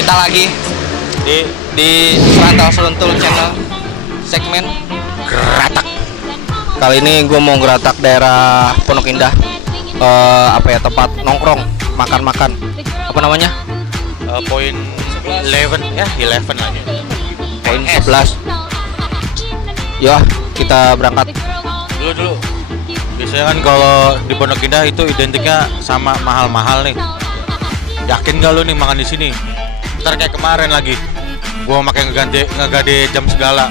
Kita lagi di Serantau Seruntul channel segmen Geratak. Kali ini gue mau geratak daerah Pondok Indah. Tempat nongkrong, makan-makan. Apa namanya? Poin 11 ya, 11 lagi. Poin 11. Ya, kita berangkat. Dulu. Biasanya kan kalau di Pondok Indah itu identiknya sama mahal-mahal nih. Yakin gak lu nih makan di sini? Ntar kayak kemarin lagi, gua makai ngegade jam segala.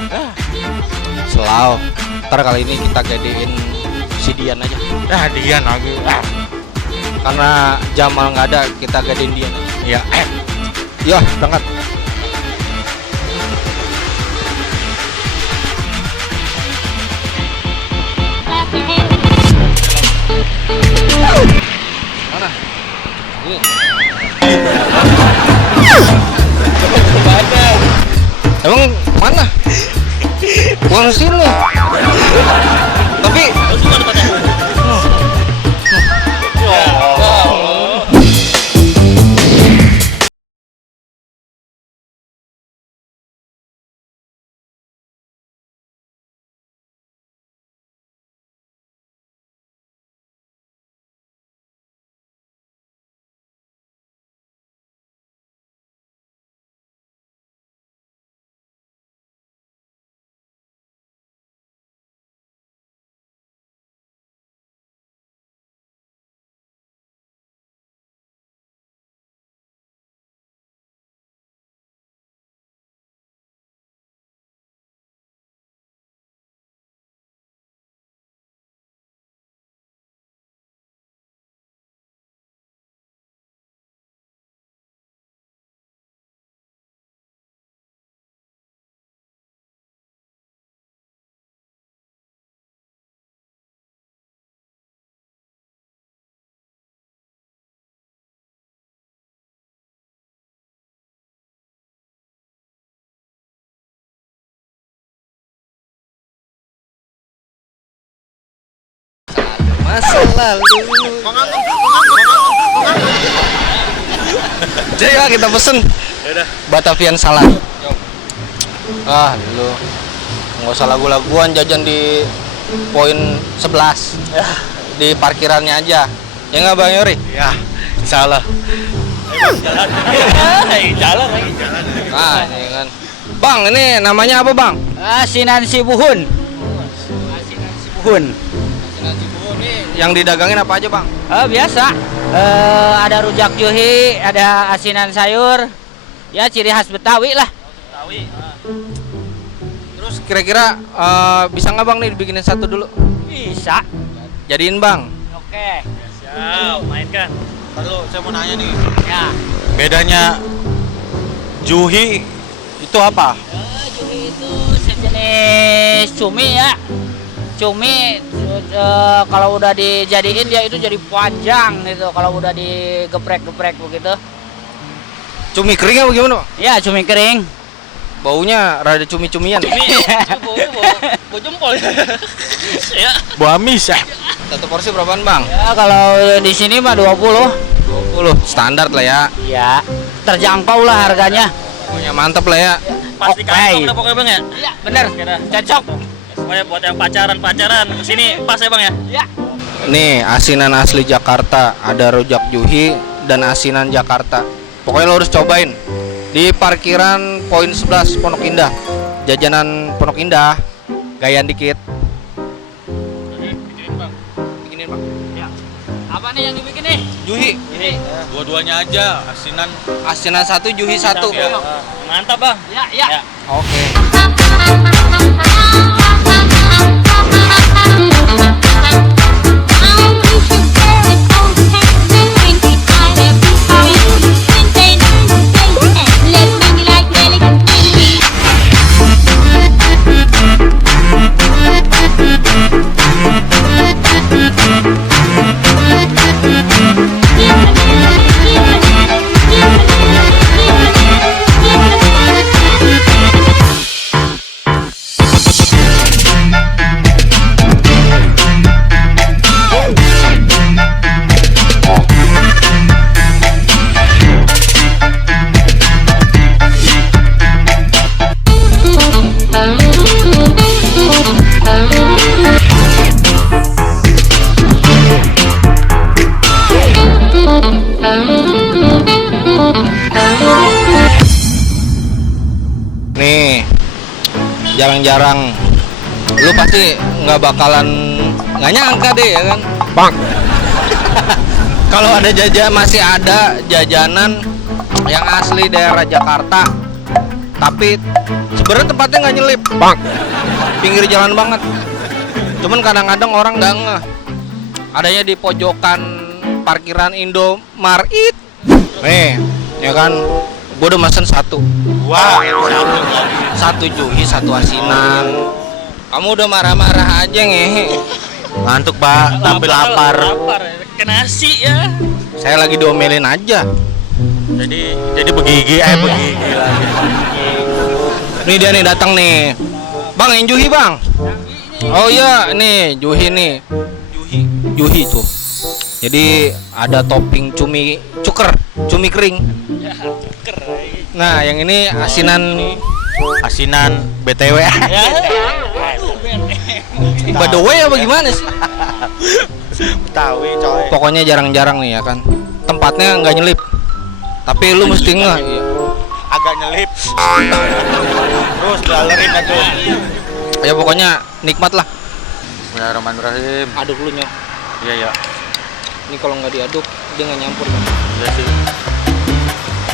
Selau. Ntar kali ini kita gadein si Dian aja. Dian lagi. Karena Jamal nggak ada, kita gadein Dian aja. Ya, Ya, berangkat. Mana? Ini. Emang mana? Bukan sini. Tapi masa lalu. Jadi ya kita pesen Batavian salad. Lu nggak usah lagu-laguan, jajan di poin 11 di parkirannya aja. Ya nggak Bang Yori? ya, salah. Jalan lagi. Nah, ini kan. Bang, ini namanya apa Bang? Asinan Sibuhun. Yang didagangin apa aja Bang? Biasa. Ada rujak juhi, ada asinan sayur. Ya ciri khas Betawi lah. Terus kira-kira bisa nggak Bang nih dibikinin satu dulu? Bisa. Jadiin Bang. Oke. Siap, mainkan. Lalu saya mau nanya nih. Ya. Bedanya juhi itu apa? Juhi itu sejenis cumi ya. Cumi kalau udah dijadiin dia itu jadi panjang gitu. Kalau udah digeprek-geprek begitu. Cumi kering apa gimana Bang? Ya cumi kering. Baunya rada cumi-cumian. Bau jempol ya. Buah amis ya. Satu porsi berapaan Bang? Ya kalau di sini mah 20. 20. Standar lah ya. Ya, terjangkau lah harganya. Pokoknya mantep lah ya. Oke. Pasti kantong dah pokoknya Bang ya. Iya, bener. Cocok. Pokoknya buat yang pacaran kesini pas ya Bang ya. Ya. Nih, asinan asli Jakarta. Ada rujak juhi dan asinan Jakarta. Pokoknya lo harus cobain. Di parkiran poin 11 Pondok Indah. Jajanan Pondok Indah. Gayaan dikit. Bikinin Bang. Ya. Apa nih yang dibikin nih? Juhi. Dua-duanya aja, asinan. Asinan 1, juhi 1. Ya. Mantap Bang. Ya. Oke. Nih, jarang-jarang lu pasti nggak bakalan nggak nyangka deh ya kan, Bang. Kalau ada masih ada jajanan yang asli daerah Jakarta, tapi sebenarnya tempatnya nggak nyelip, Bang. Pinggir jalan banget. Cuman kadang-kadang orang nggak ngeh. Adanya di pojokan parkiran Indomaret. Nih, ya kan, gue udah mesen satu. Wah, Satu juhi, satu asinan. Kamu udah marah-marah aja ngehe. ngantuk Pak, tapi lapar. Lapar, ke nasi ya. Saya lagi diomelin aja. Jadi begigi lagi. Nih dia nih datang nih. Bang, yang juhi, Bang. Oh iya, nih juhi nih. Juhi tuh. Jadi ada topping cumi cuker, cumi kering. Nah, yang ini Asinan BTW. by the way apa gimana sih? Betawi coy. Pokoknya jarang-jarang nih ya kan. Tempatnya nggak nyelip. Tapi lu mesti nggak. Agak nyelip. Terus dalerin aja. Ya pokoknya nikmat lah. Bismillahirrahmanirrahim. Aduk lu nyok. Iya. Ini kalau nggak diaduk dia nggak nyampur. Iya sih.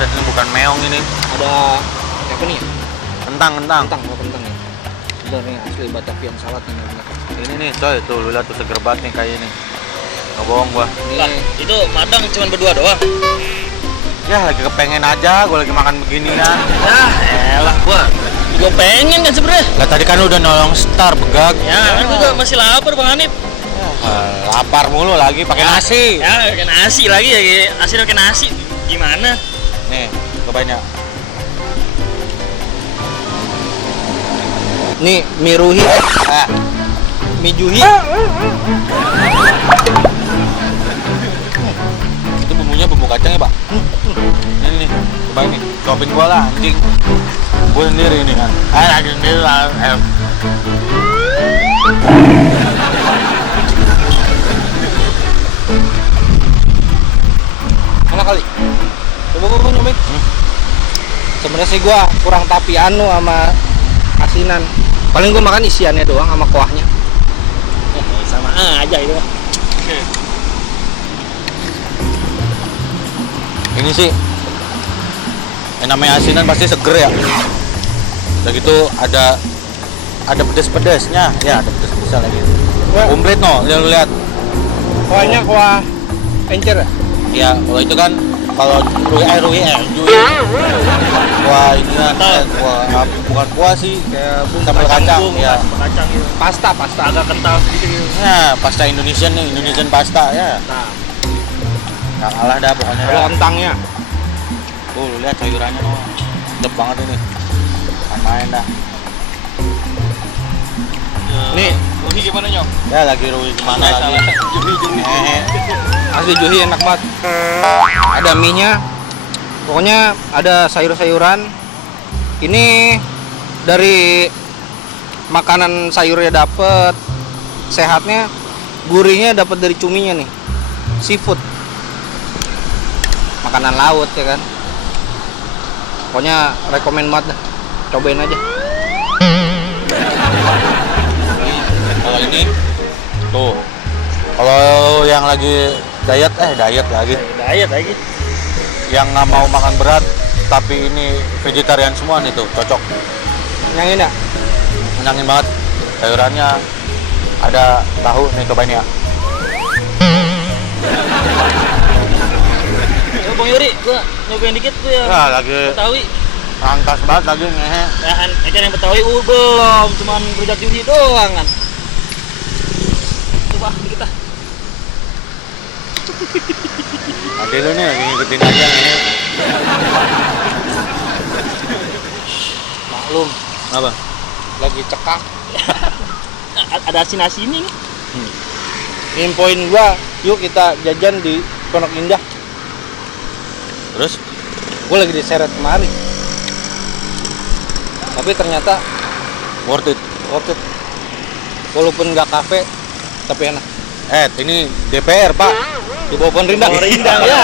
Ini bukan meong ini. Ada apa nih? Kentang. Kentang ya. Bener nih asli Batavian salad ini bener. Ini nih coy, tuh lu lihat tuh seger banget nih kayak ini. Nggak bohong gua. Lah, Ini itu madang cuma berdua doang. Ya lagi kepengen aja gua lagi makan beginian. Elah gua pengen kan sebenarnya. Lah tadi kan udah nolong Star begag. Ya, kan gua juga masih lapar Bang Hanif. Lapar mulu lagi pakai nasi. Ya, pakai nasi lagi ya, nasi pakai nasi. Gimana? Nih, kebanyak. nih mie ruhi, mie juhi. Itu bumbunya bumbu kacang ya, Pak? Ini nih, coba ini. Suapin gua lah, anjing. Gua sendiri ini kan. Lagi sendiri lah. Enak kali. Coba nyobain. Sebenarnya sih gua kurang tapi anu sama asinan. Paling gua makan isiannya doang sama kuahnya. Sama aja itu. Ini sih yang namanya asinan pasti seger ya. Udah gitu ada pedes-pedesnya. Ya, ada pedes-pedesnya lagi. Komplit no, lihat. Kuahnya kuah encer ya? Ya, kalau itu kan kalau ruhi juhi. Kuah ini kan bukan kuah sih, kayak sambal kacang ya. Kacang gitu. Pasta. Agak kental sedikit gitu. Ya, pasta Indonesian nih, Indonesian pasta ya. Nah, Nggak kalah dah pokoknya. Ada kentangnya. Tuh, lu lihat sayurannya no. Sedap banget ini. Main dah. Nih, Ruhi gimana nyok? Ya lagi ruhi kemana lagi? Juhi. asli juhi enak banget. Ada mie-nya. Pokoknya ada sayur-sayuran. Ini dari makanan sayurnya dapet, sehatnya, gurihnya dapat dari cuminya nih. Seafood. Makanan laut ya kan. Pokoknya rekomen banget dah. Cobain aja. Kalau ini tuh. Kalau yang lagi diet lagi. Diet lagi. Yang nggak mau makan berat tapi ini vegetarian semua nih tuh, cocok. Yang ini Menangin banget. Sayurannya ada tahu nih, cobain ya. Coba Bang Yuri, gua nyobain dikit tuh yang Nah, lagi Betawi. angkas banget lagi ngehe. Ya kan yang Betawi belum, cuman rujak juhi doang kan. Coba dikit ah. Nanti lu nih lagi ngikutin aja ngehe. maklum Apa? lagi cekak. Ada asin-asin ini. Infoin gua, yuk kita jajan di Pondok Indah. Terus? Gue lagi diseret kemari. Tapi ternyata Worth it. walaupun nggak kafe, tapi enak. Ini DPR, Pak. Di bawah pohon rindang. Ya.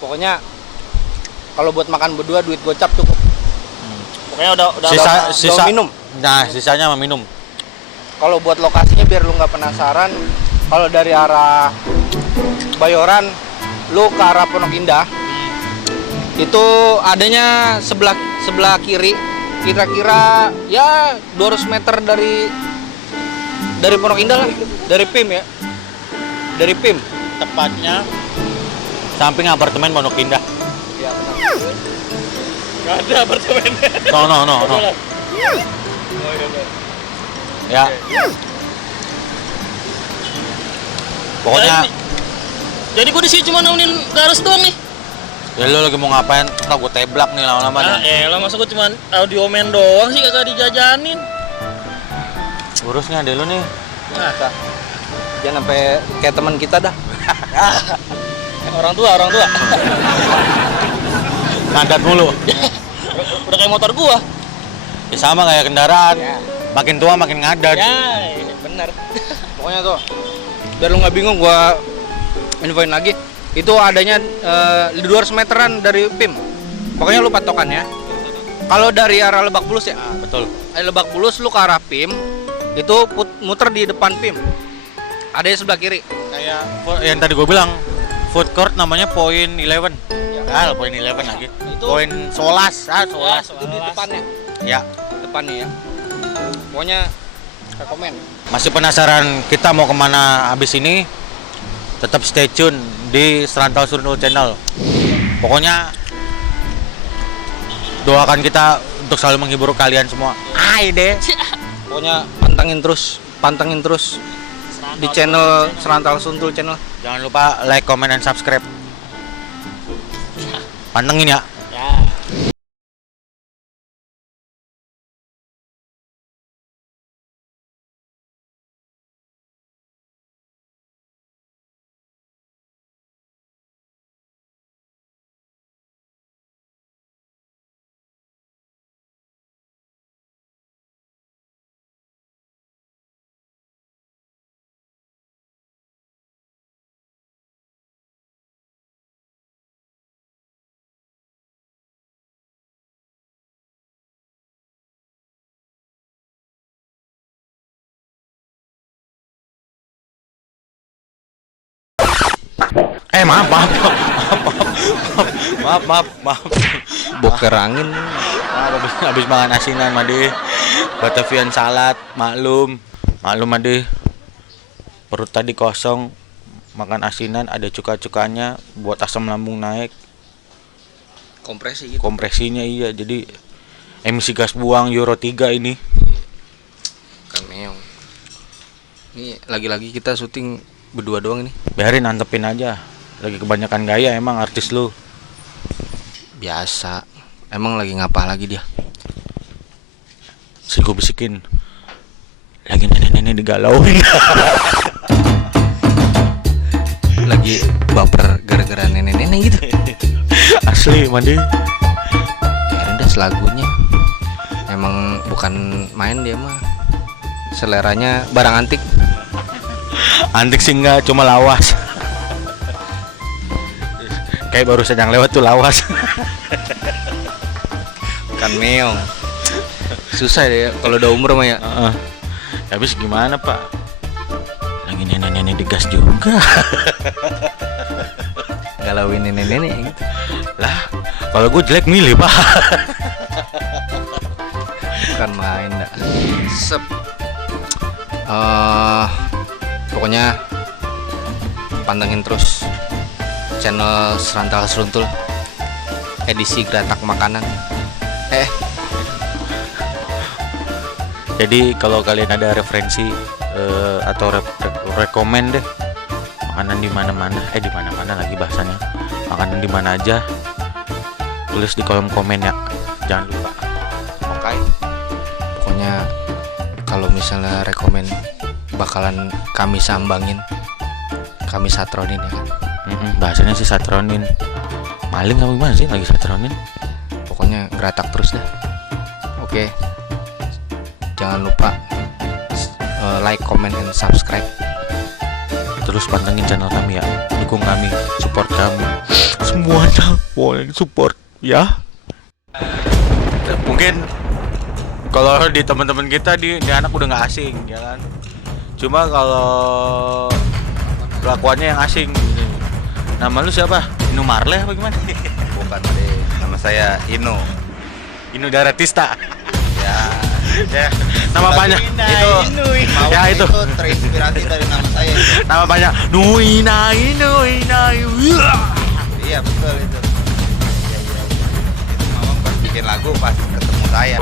Pokoknya kalau buat makan berdua duit gocap cukup. Pokoknya udah Sisa minum. Nah, sisanya sama minum. Kalau buat lokasinya biar lu nggak penasaran, kalau dari arah Bayoran lu ke arah Pondok Indah itu adanya sebelah kiri, kira-kira ya 200 meter dari Pondok Indah lah, dari PIM ya, dari PIM. Tepatnya samping apartemen Pondok Indah. Iya benar. nggak ada apartemennya. No. Ya. Pokoknya Jadi gue di sini cuma nemenin Garas doang nih. ya lu lagi mau ngapain? Ntar gue teblak nih lama-lama nih. Lah masa gue cuma audio main doang sih kagak dijajanin. Urusnya adek lu nih. Nah, jangan sampai kayak teman kita dah. Orang tua. Ngadat mulu. Udah kayak motor gua. Ya sama kayak kendaraan. Ya. Makin tua makin ngadat. Ya, Bener. Pokoknya tuh, biar lu nggak bingung, gua infoin lagi. Itu adanya 200 meteran dari PIM. Pokoknya lu patokan ya. Kalau dari arah Lebak Bulus ya, Betul. Lebak Bulus lu ke arah PIM, itu muter di depan PIM. Ada yang sebelah kiri. Kayak yang tadi gue bilang, food court namanya Point 11. Ya. Point 11 lagi. Itu Point Solas, Solas. itu di depannya. Ya. Depannya ya. Pokoknya rekomen. Masih penasaran kita mau kemana habis ini? Tetap stay tune di Serantau Serundul Channel. Pokoknya doakan kita untuk selalu menghibur kalian semua. Hai deh. Pokoknya pantengin terus di channel Serantau Serundul Channel. Jangan lupa like, comment, dan subscribe. Pantengin ya. Maaf. Boker angin. Habis makan asinan Made. Batavian salad, maklum Made. Perut tadi kosong, makan asinan ada cuka-cukanya buat asam lambung naik. Kompresi gitu. Kompresinya iya, jadi emisi gas buang Euro 3 ini. Kan meong. Ini lagi-lagi kita syuting berdua doang ini. Biarin, antepin aja. Lagi kebanyakan gaya emang artis lu. Biasa. Emang lagi ngapa lagi dia? Si gue bisikin, lagi nenek-nenek digalauin. Lagi baper gara-gara nenek-nenek gitu. Asli Made. Biarin dah selagunya. Emang bukan main dia mah. Seleranya barang antik. Antik sih enggak, cuma lawas. Kayak baru sedang lewat tuh lawas. Kan meong. Susah deh ya kalau udah umur mah ya. Habis gimana Pak? Lagi nenek-nenek digas juga. Galauin nenek-nenek gitu. Lah, kalau gue jelek milih Pak. Bukan main dah. Pokoknya pantengin terus channel Serantau Seruntul edisi Gratak Makanan. Jadi kalau kalian ada referensi atau rekomen deh makanan di mana-mana, di mana-mana lagi bahasanya, makanan di mana aja, tulis di kolom komen ya, jangan lupa. Oke. Pokoknya kalau misalnya rekomen bakalan kami sambangin, kami satronin ya kan. Bahasanya sih satronin. Maling apa gimana sih lagi satronin? Pokoknya geratak terus dah. Oke. Jangan lupa like, comment, and subscribe. Terus pantengin channel kami ya, dukung kami, support kami. semuanya boleh support ya. Mungkin kalau di teman-teman kita di anak udah nggak asing ya kan. Cuma kalau kelakuannya yang asing gitu. Nama lu siapa? Inu Marleh apa gimana? Bukan deh, nama saya Ino. Inu Daratista. Ya, Ya, nama banyak. itu Ya, itu. terinspirasi dari nama saya. Itu. Nama banyak. Nuina. Iya betul itu. Iya. Itu Mamang pas bikin lagu pas ketemu saya.